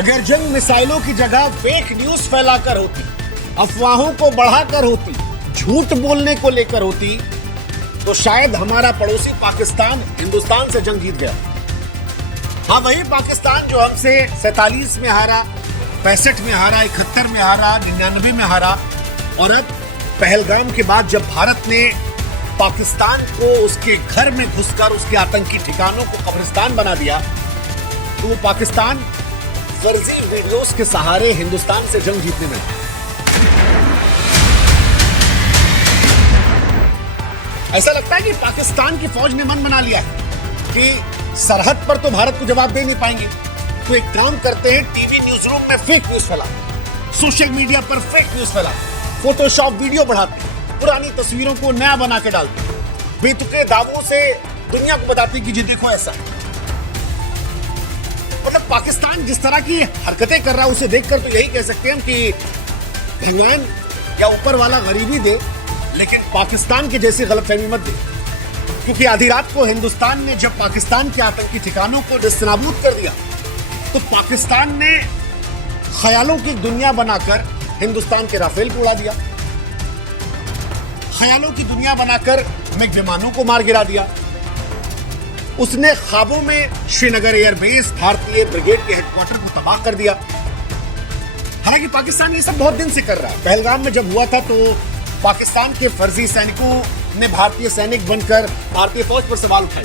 अगर जंग मिसाइलों की जगह फेक न्यूज फैलाकर होती, अफवाहों को बढ़ाकर होती, झूठ बोलने को लेकर होती, तो शायद हमारा पड़ोसी पाकिस्तान हिंदुस्तान से जंग जीत गया। हाँ, वही पाकिस्तान जो हमसे 47 में हारा, 65 में हारा, 71 में हारा, 99 में हारा, और अब पहलगाम के बाद जब भारत ने पाकिस्तान को उसके घर में घुसकर उसके आतंकी ठिकानों को कब्रिस्तान बना दिया, तो वो पाकिस्तान फर्जी वीडियोस के सहारे हिंदुस्तान से जंग जीतने में। ऐसा लगता है कि पाकिस्तान की फौज ने मन बना लिया है कि सरहद पर तो भारत को जवाब दे नहीं पाएंगे, तो एक काम करते हैं, टीवी न्यूज रूम में फेक न्यूज फैला, सोशल मीडिया पर फेक न्यूज फैला, फोटोशॉप वीडियो बढ़ाते, पुरानी तस्वीरों को नया बना के डालते, बेतुके दावों से दुनिया को बताते कि जी देखो ऐसा है। मतलब पाकिस्तान जिस तरह की हरकतें कर रहा है उसे देखकर तो यही कह सकते हैं कि भगवान या ऊपर वाला गरीबी दे, लेकिन पाकिस्तान के जैसी गलतफहमी मत दे। क्योंकि आधी रात को हिंदुस्तान ने जब पाकिस्तान के आतंकी ठिकानों को नेस्तनाबूद कर दिया, तो पाकिस्तान ने ख्यालों की दुनिया बनाकर हिंदुस्तान के राफेल को उड़ा दिया, ख्यालों की दुनिया बनाकर मिग विमानों को मार गिरा दिया। उसने ख्वाबों में श्रीनगर एयरबेस, भारतीय ब्रिगेड के हेडक्वार्टर को तबाह कर दिया। हालांकि पाकिस्तान ये सब बहुत दिन से कर रहा है। पहलगाम में जब हुआ था तो पाकिस्तान के फर्जी सैनिकों ने भारतीय सैनिक बनकर भारतीय फौज पर सवाल उठाए।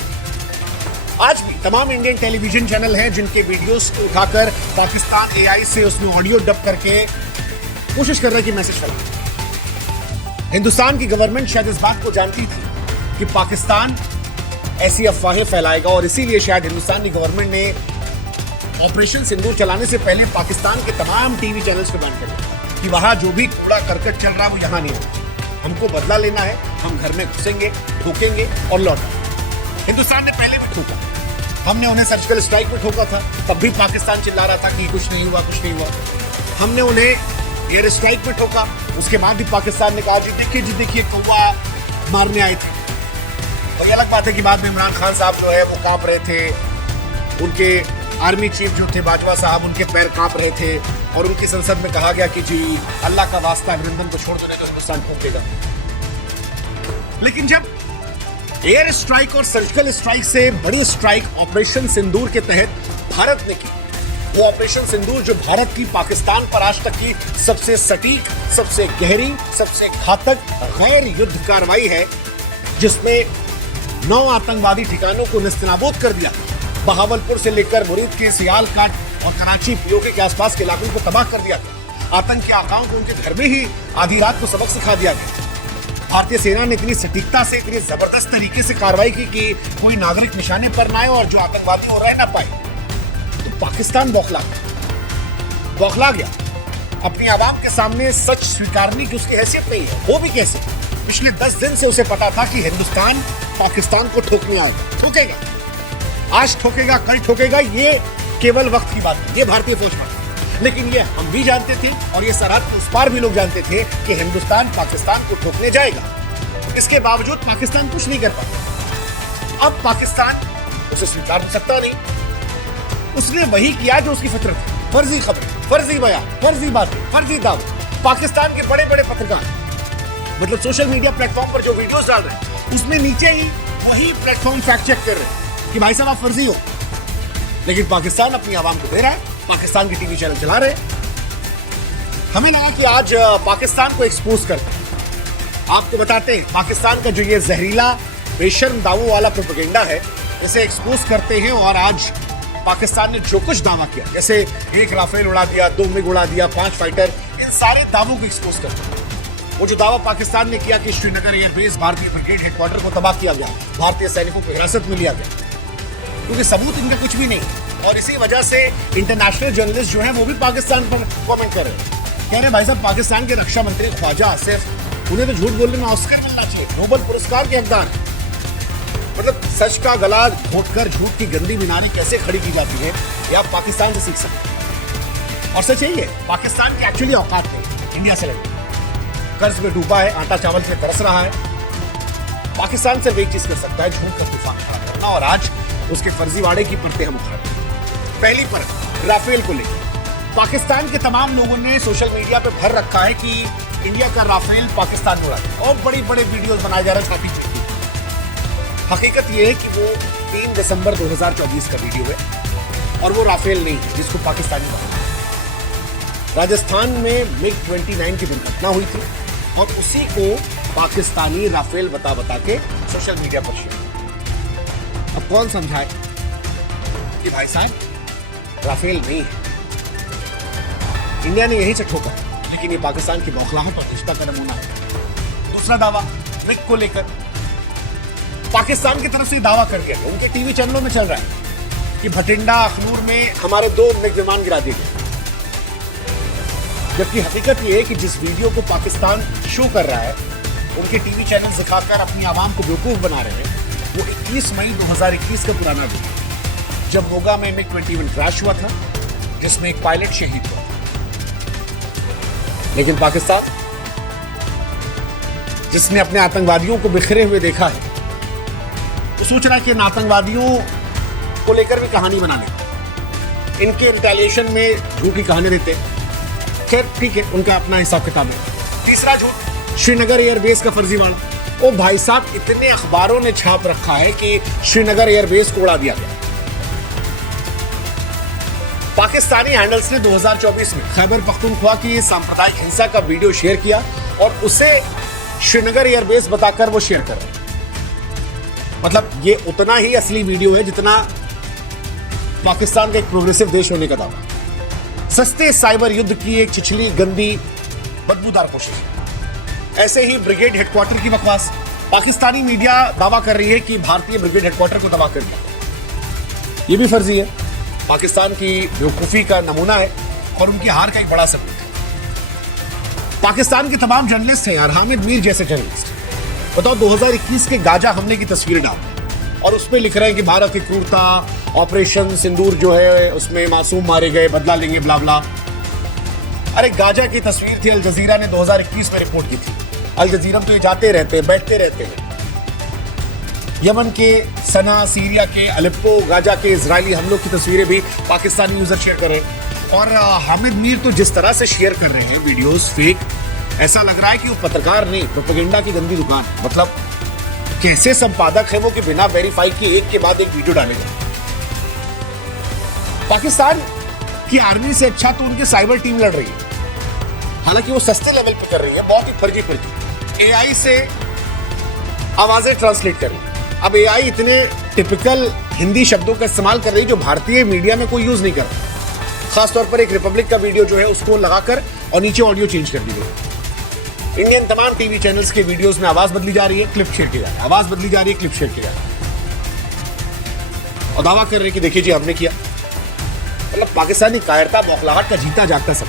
आज भी तमाम इंडियन टेलीविजन चैनल हैं जिनके वीडियोस को उठाकर पाकिस्तान एआई से उसमें ऑडियो डब करके कोशिश कर रहा है कि मैसेज फैलाए। हिंदुस्तान की गवर्नमेंट शायद इस बात को जानती थी कि पाकिस्तान ऐसी अफवाहें फैलाएगा, और इसीलिए शायद हिंदुस्तान की गवर्नमेंट ने ऑपरेशन सिंदूर चलाने से पहले पाकिस्तान के तमाम टीवी चैनल्स को बैन कर दिया कि वहां जो भी कूड़ा करकट चल रहा है वो यहां नहीं होगा, हमको बदला लेना है, हम घर में घुसेंगे, ठोकेंगे और लौटेंगे। हिंदुस्तान ने पहले भी ठोका, हमने उन्हें सर्जिकल स्ट्राइक में ठोका था, तब भी पाकिस्तान चिल्ला रहा था कि कुछ नहीं हुआ, कुछ नहीं हुआ। हमने उन्हें एयर स्ट्राइक में ठोका, उसके बाद भी पाकिस्तान ने कहा जी देखिए कौवा मारने आए थे। और ये अलग बात है कि बाद में इमरान खान साहब जो है वो कांप रहे थे, उनके आर्मी चीफ जो थे बाजवा साहब, उनके पैर कांप रहे थे, और उनकी संसद में कहा गया कि जी अल्लाह का वास्ता अभिनंदन को छोड़ दो नहीं तो हिंदुस्तान ठोकेगा। लेकिन जब एयर स्ट्राइक और सर्जिकल स्ट्राइक से बड़ी स्ट्राइक ऑपरेशन सिंदूर के तहत भारत ने की, वो ऑपरेशन सिंदूर जो भारत की पाकिस्तान पर आज तक की सबसे सटीक, सबसे गहरी, सबसे घातक गैर युद्ध कार्रवाई है, जिसमें 9 आतंकवादी ठिकानों को नेस्तनाबूद कर दिया, बहावलपुर से लेकर मुरीद के सियालकाट और कराची पीओके के आसपास के इलाकों को तबाह कर दिया गया। आतंकी आकाओं को उनके घर में ही आधी रात को सबक सिखा दिया गया। भारतीय सेना ने इतनी सटीकता से, इतनी जबरदस्त तरीके से कार्रवाई की कि कोई नागरिक निशाने पर ना आए और जो आतंकवादी हो रह ना पाए। तो पाकिस्तान बौखला गया, अपनी आवाम के सामने सच स्वीकारने की उसकी हैसियत नहीं है। वो भी कैसे? पिछले 10 दिन से उसे पता था कि हिंदुस्तान पाकिस्तान को ठोकने आएगा, ठोकेगा, आज ठोकेगा, कल ठोकेगा, ये केवल वक्त की बात है, ये भारतीय फौज पर। लेकिन ये हम भी जानते थे और ये सरहद के उस पार भी लोग जानते थे कि हिंदुस्तान पाकिस्तान को ठोकने जाएगा। इसके बावजूद पाकिस्तान कुछ नहीं कर पाता। अब पाकिस्तान उसे स्वीकार सकता नहीं, उसने वही किया जो उसकी फितरत है, फर्जी खबर, फर्जी बयान, फर्जी बातें, फर्जी दावे। पाकिस्तान के बड़े बड़े पत्रकार, मतलब सोशल मीडिया प्लेटफॉर्म पर जो वीडियोस डाल रहे हैं, उसमें नीचे ही वही प्लेटफॉर्म फैक्ट चेक कर रहे हैं कि भाई साहब आप फर्जी हो। लेकिन पाकिस्तान अपनी आवाम को दे रहा है, पाकिस्तान के टीवी चैनल चला रहे हैं। हमें लगा कि आज पाकिस्तान को एक्सपोज करते हैं, आपको बताते हैं पाकिस्तान का जो ये जहरीला बेशर्म दावों वाला प्रोपेगेंडा है, इसे एक्सपोज करते हैं। और आज पाकिस्तान ने जो कुछ दावा किया, जैसे 1 राफेल उड़ा दिया, 2 मिग उड़ा दिया, 5 फाइटर, इन सारे दावों को एक्सपोज करते हैं। वो जो दावा पाकिस्तान ने किया कि श्रीनगर एयरबेस, भारतीय ब्रिगेड हेडक्वार्टर को तबाह किया गया, भारतीय सैनिकों को हिरासत में लिया गया, क्योंकि सबूत इनका कुछ भी नहीं। और इसी वजह से इंटरनेशनल जर्नलिस्ट जो हैं वो भी पाकिस्तान पर कमेंट कर रहे हैं, कह रहे भाई साहब पाकिस्तान के रक्षा मंत्री ख्वाजा आसिफ, उन्हें तो झूठ बोलने में ऑस्कर मिलना चाहिए, नोबेल पुरस्कार के हकदार हैं। मतलब सच का गला घोंटकर झूठ की गंदी मीनारें कैसे खड़ी की जाती है, ये आप पाकिस्तान से सीख सकते हैं। और सच यही है, पाकिस्तान की एक्चुअली औकात नहीं, इंडिया से लड़ती, कर्ज में डूबा है, आटा चावल से तरस रहा है। पाकिस्तान सिर्फ एक चीज कर सकता है, झूठ का तूफान खड़ा करना, और आज उसके फर्जीवाड़े की परतें हम उठा रहे हैं। पहली परत राफेल को लेकर, पाकिस्तान के तमाम लोगों ने सोशल मीडिया पे भर रखा है कि इंडिया का राफेल पाकिस्तान में उड़ा दिया और बड़े बड़े वीडियोस बनाए जा रहे हैं छापी छापी। हकीकत ये है कि वो 3 दिसंबर 2024 का वीडियो है और वो राफेल नहीं है जिसको पाकिस्तानी बनाया। राजस्थान में मिग 29 की दुर्घटना हुई थी और उसी को पाकिस्तानी राफेल बता के सोशल मीडिया पर शेयर। अब कौन समझाए कि भाई साहब राफेल नहीं है, इंडिया ने यही से ठोका, लेकिन ये पाकिस्तान की बौखलाहट और निष्ठा का नमूना है। दूसरा दावा मिग को लेकर पाकिस्तान की तरफ से दावा कर दिया गया, उनके टीवी चैनलों में चल रहा है कि भटिंडा अखनूर में हमारे 2 मिग विमान गिरा दिए गए, जबकि हकीकत ये है कि जिस वीडियो को पाकिस्तान शो कर रहा है, उनके टीवी चैनल दिखाकर अपनी आवाम को बेवकूफ बना रहे हैं, वो 21 मई 2021 का पुराना वीडियो, जब मोगा में मिग 21 क्रैश हुआ था जिसमें एक पायलट शहीद हुआ। लेकिन पाकिस्तान जिसने अपने आतंकवादियों को बिखरे हुए देखा है, तो सोच रहा है कि इन आतंकवादियों को लेकर भी कहानी बना ले, इनके इंटेलिजेंस में झूठी कहानी देते। खैर ठीक है, उनका अपना हिसाब किताब है। तीसरा झूठ श्रीनगर एयरबेस का फर्जीवाड़ा। ओ भाई साहब, इतने अखबारों ने छाप रखा है कि श्रीनगर एयरबेस को उड़ा दिया गया। पाकिस्तानी हैंडल्स ने 2024 में खैबर पख्तूनख्वा की सांप्रदायिक हिंसा का वीडियो शेयर किया और उसे श्रीनगर एयरबेस बताकर वो शेयर कर रहे हैं। मतलब ये उतना ही असली वीडियो है जितना पाकिस्तान का एक प्रोग्रेसिव देश होने का दावा। सस्ते साइबर युद्ध की एक छिछली, गंदी, बदबूदार कोशिश। ऐसे ही ब्रिगेड हेडक्वार्टर की बकवास। पाकिस्तानी मीडिया दावा कर रही है कि भारतीय ब्रिगेड हेडक्वार्टर को तबाह कर दिया। ये भी फर्जी है, पाकिस्तान की बेवकूफी का नमूना है और उनकी हार का एक बड़ा सबूत है। पाकिस्तान के तमाम जर्नलिस्ट हैं यार, हामिद मीर जैसे जर्नलिस्ट, बताओ 2021 के गाजा हमले की तस्वीर डाल और उसमें लिख रहे हैं कि भारत की क्रूरता, ऑपरेशन सिंदूर जो है उसमें मासूम मारे गए, बदला लेंगे, ब्ला ब्ला। अरे गाजा की तस्वीर थी, अल जजीरा ने 2021 में रिपोर्ट की थी। अल जजीरा तो ये जाते रहते हैं, बैठते रहते हैं। यमन के सना, सीरिया के अलेप्पो, गाजा के इजरायली हमलों की तस्वीरें भी पाकिस्तानी यूजर शेयर कर रहे हैं। और हामिद मीर तो जिस तरह से शेयर कर रहे हैं वीडियोस फेक, ऐसा लग रहा है कि वो पत्रकार नहीं, प्रोपेगेंडा की गंदी दुकान। मतलब कैसे संपादक है वो कि बिना वेरीफाई किए एक के बाद एक वीडियो डालेंगे। पाकिस्तान की आर्मी से अच्छा तो उनकी साइबर टीम लड़ रही है, हालांकि वो सस्ते लेवल पे कर रही है, बहुत ही फर्जी एआई से आवाजें ट्रांसलेट कर रही है। अब एआई इतने टिपिकल हिंदी शब्दों का इस्तेमाल कर रही है जो भारतीय मीडिया में कोई यूज नहीं करता। खासतौर पर एक रिपब्लिक का वीडियो जो है उसको लगाकर और नीचे ऑडियो चेंज कर दी गई। इंडियन तमाम टीवी चैनल्स के वीडियोस में आवाज बदली जा रही है, क्लिप शेयर की जा रही है, आवाज बदली जा रही है, क्लिप शेयर की जा रही है और दावा कर रहे हैं कि देखिए जी हमने किया। मतलब पाकिस्तानी कायरता, बौखलाहट का जीता जागता सब।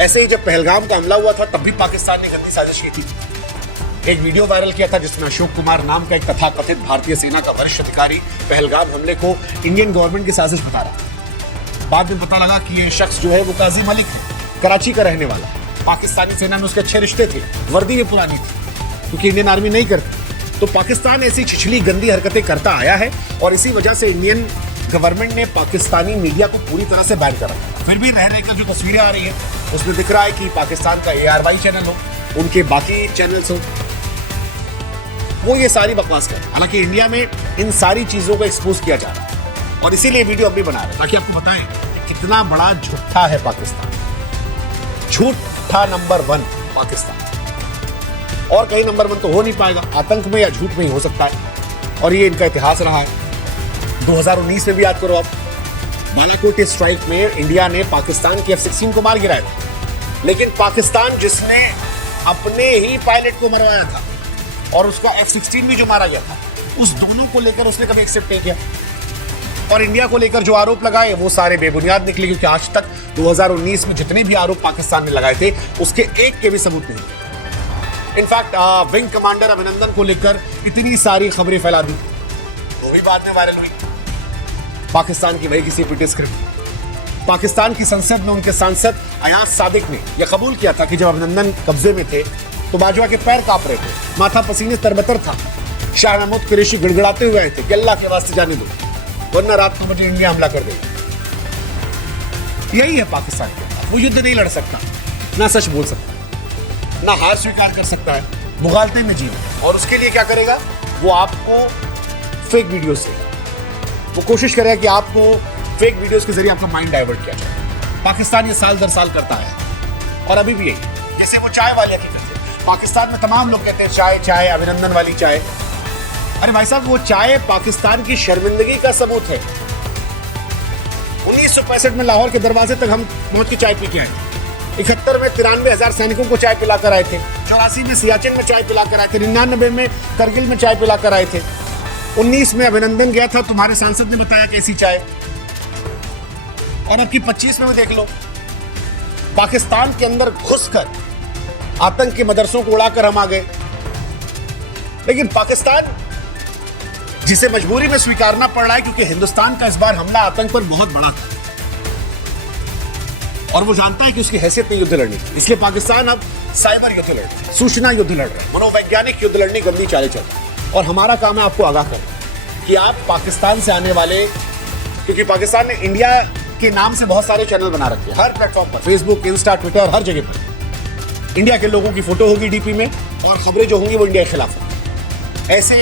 ऐसे ही जब पहलगाम का हमला हुआ था तब भी पाकिस्तान ने गंदी साजिश की थी। एक वीडियो वायरल किया था जिसमें अशोक कुमार नाम का एक तथाकथित भारतीय सेना का वरिष्ठ अधिकारी पहलगाम हमले को इंडियन गवर्नमेंट की साजिश बता रहा था। बाद में पता लगा कि ये शख्स जो है वो काजी मलिक है, कराची का रहने वाला। पाकिस्तानी सेना में उसके अच्छे रिश्ते थे, वर्दी भी पुरानी थी क्योंकि इंडियन आर्मी नहीं करती। तो पाकिस्तान ऐसी छिछली गंदी हरकतें करता आया है और इसी वजह से इंडियन गवर्नमेंट ने पाकिस्तानी मीडिया को पूरी तरह से बैन कर रखा है। फिर भी रह रहकर जो तस्वीरें आ रही है उसमें दिख रहा है कि पाकिस्तान का ARY चैनल हो, उनके बाकी चैनल्स हो, वो ये सारी बकवास कर। हालांकि इंडिया में इन सारी चीजों को एक्सपोज किया जा रहा है और इसीलिए वीडियो अब भी बना रहे हैं ताकि आपको बताएं कितना बड़ा झूठा है पाकिस्तान। झूठा नंबर 1 पाकिस्तान, और कहीं नंबर 1 तो हो नहीं पाएगा, आतंक में या झूठ में ही हो सकता है और ये इनका इतिहास रहा है। 2019 में भी याद करो आप, बालाकोट स्ट्राइक में इंडिया ने पाकिस्तान के F-16 को मार गिराया था, लेकिन पाकिस्तान जिसने अपने ही पायलट को मरवाया था और उसका F-16 भी जो मारा गया था, उस दोनों को लेकर उसने कभी एक्सेप्ट नहीं किया। और इंडिया को लेकर जो आरोप लगाए वो सारे बेबुनियाद निकले, क्योंकि आज तक 2019 में जितने भी आरोप पाकिस्तान ने लगाए थे उसके एक के भी सबूत नहीं। इनफैक्ट विंग कमांडर अभिनंदन को लेकर इतनी सारी खबरें फैला दी, वो भी बाद में वायरल हुई। पाकिस्तान की वही किसी पीटी स्क्रिप्ट। पाकिस्तान की संसद में उनके सांसद अयाज सादिक ने यह कबूल किया था कि जब अभिनंदन कब्जे में थे तो बाजवा के पैर कांप रहे थे, माथा पसीने तरबतर था। शाह महमूद कुरैशी गिड़गिड़ाते हुए आए थे कि अल्लाह के वास्ते जाने दो, वरना रात को मुझे इंडिया हमला कर देगा। यही है पाकिस्तान के खिलाफ। वो युद्ध नहीं लड़ सकता, ना सच बोल सकता, ना हार स्वीकार कर सकता है, मुगालते में जीना। और उसके लिए क्या करेगा वो? आपको फेक वीडियो से वो कोशिश करेगा कि आपको फेक वीडियोस के जरिए आपका माइंड डाइवर्ट किया जाए। पाकिस्तान ये साल दर साल करता है और अभी भी यही। जैसे वो चाय वाले की करते हैं, पाकिस्तान में तमाम लोग कहते हैं चाय चाय, अभिनंदन वाली चाय। अरे भाई साहब, वो चाय पाकिस्तान की शर्मिंदगी का सबूत है। 1965 में लाहौर के दरवाजे तक हम पहुंच के चाय पी के आए। 71 में 93,000 सैनिकों को चाय पिलाकर आए थे। 84 में सियाचिन में चाय पिलाकर आए थे। 99 में करगिल में चाय पिलाकर आए थे। 19 में अभिनंदन गया था, तुम्हारे सांसद ने बताया कैसी चाय। और अब की 25 में भी देख लो, पाकिस्तान के अंदर घुसकर आतंक के मदरसों को उड़ाकर हम आ गए। लेकिन पाकिस्तान जिसे मजबूरी में स्वीकारना पड़ रहा है, क्योंकि हिंदुस्तान का इस बार हमला आतंक पर बहुत बड़ा था और वो जानता है कि उसकी हैसियत में युद्ध लड़नी, इसलिए पाकिस्तान अब साइबर युद्ध लड़ रहा है, सूचना युद्ध लड़ रहा है, मनोवैज्ञानिक युद्ध लड़नी गंदी चालें चल रही है। और हमारा काम है आपको आगाह करना कि आप पाकिस्तान से आने वाले, क्योंकि पाकिस्तान ने इंडिया के नाम से बहुत सारे चैनल बना रखे हैं हर प्लेटफॉर्म पर, फेसबुक, इंस्टा, ट्विटर, हर जगह पर इंडिया के लोगों की फोटो होगी डीपी में और खबरें जो होंगी वो इंडिया के खिलाफ होंगी। ऐसे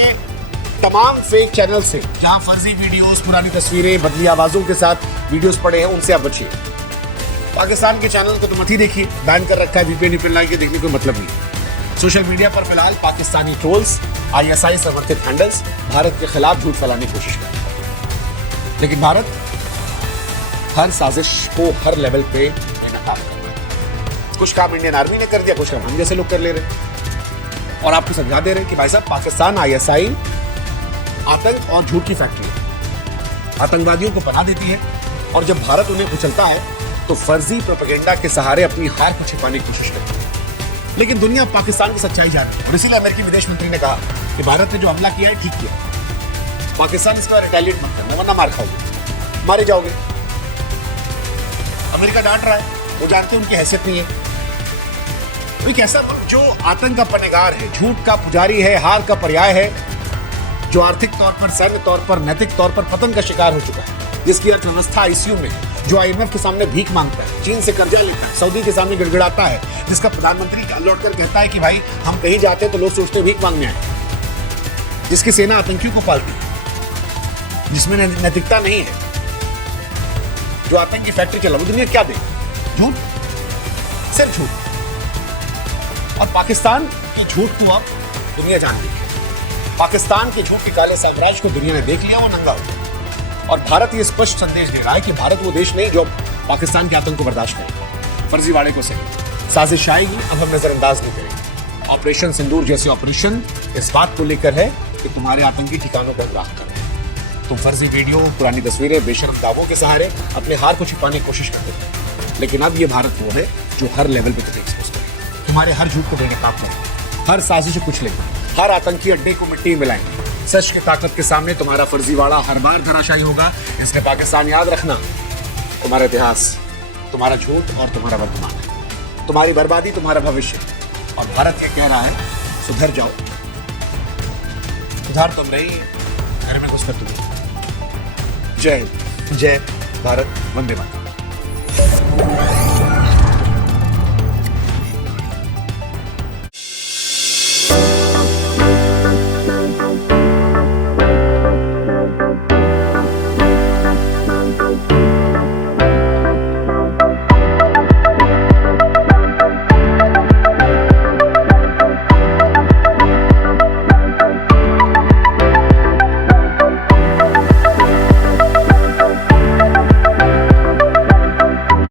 तमाम फेक चैनल से जहां फर्जी वीडियोस, पुरानी तस्वीरें, बदली आवाजों के साथ वीडियोस पड़े हैं, उनसे आप बचिए। पाकिस्तान के चैनल को तो मत ही देखिए, बैन कर रखा है, वीपीएन वीपीएन के देखने कोई मतलब नहीं। सोशल मीडिया पर फिलहाल पाकिस्तानी ट्रोल्स, आईएसआई समर्थित हैंडल्स भारत के खिलाफ झूठ फैलाने की कोशिश कर रहे हैं, लेकिन भारत हर साजिश को हर लेवल पे नाकाम कर रहा है। कुछ काम इंडियन आर्मी ने कर दिया, कुछ काम हम जैसे लोग कर ले रहे हैं और आपको समझा दे रहे हैं कि भाई साहब, पाकिस्तान आईएसआई आतंक और झूठ की फैक्ट्री है, आतंकवादियों को पनाह देती है और जब भारत उन्हें कुचलता है तो फर्जी प्रोपेगेंडा के सहारे अपनी हार को छिपाने की कोशिश करती है। लेकिन दुनिया पाकिस्तान की सच्चाई जान रही है और इसीलिए अमेरिकी विदेश मंत्री ने कहा कि भारत ने जो हमला किया है ठीक किया, पाकिस्तान इसका रिटेलिएट मत करना वरना मार खाओगे, मारे जाओगे। अमेरिका डांट रहा है, वो जानते हैं उनकी हैसियत नहीं है। एक ऐसा मुल्क जो आतंक का पनेगार है, झूठ का पुजारी है, हार का पर्याय है, जो आर्थिक तौर पर, सैन्य तौर पर, नैतिक तौर पर पतन का शिकार हो चुका है, जिसकी अर्थव्यवस्था आईसीयू में है, जो आईएमएफ के सामने भीख मांगता है, चीन से कर्जा लेता है, सऊदी के सामने गिड़गिड़ाता है, जिसका प्रधानमंत्री लौटकर कहता है कि भाई हम कहीं जाते हैं तो लोग सोचते हैं भीख मांगने आए, जिसकी सेना आतंकियों को पालती है, जिसमें नैतिकता नहीं है, जो आतंक की फैक्ट्री चला, वो दुनिया क्या देगी? झूठ, सिर्फ झूठ। और पाकिस्तान की झूठ को अब दुनिया जान गई। पाकिस्तान के झूठ के काले साम्राज्य को दुनिया ने देख लिया, वो नंगा हो गया। और भारत ये स्पष्ट संदेश दे रहा है कि भारत वो देश नहीं जो पाकिस्तान के आतंक को बर्दाश्त करेगा, फर्जीवाड़े को सही। साजिश आएगी, अब हम नजरअंदाज नहीं करेंगे। ऑपरेशन सिंदूर जैसे ऑपरेशन इस बात को लेकर है कि तुम्हारे आतंकी ठिकानों को राख करें। तुम फर्जी वीडियो, पुरानी तस्वीरें, बेशर्म दावों के सहारे अपने हार को छिपाने की कोशिश करते थे, लेकिन अब ये भारत वो है जो हर लेवल पे तुम्हें एक्सपोज करेगा, तुम्हारे हर झूठ को बेनकाब करेगा, हर साजिश को कुचलेगा, हर आतंकी अड्डे को मिट्टी मिलाएंगे। सच की ताकत के सामने तुम्हारा फर्जीवाड़ा हर बार धराशायी होगा। इसलिए पाकिस्तान याद रखना, तुम्हारा इतिहास, तुम्हारा झूठ और तुम्हारा वर्तमान है, तुम्हारी बर्बादी तुम्हारा भविष्य। और भारत ये कह रहा है सुधर जाओ, सुधार तुम नहीं, घर में घुसकर तुम्हें। जय हिंद, जय भारत, वंदे मातरम।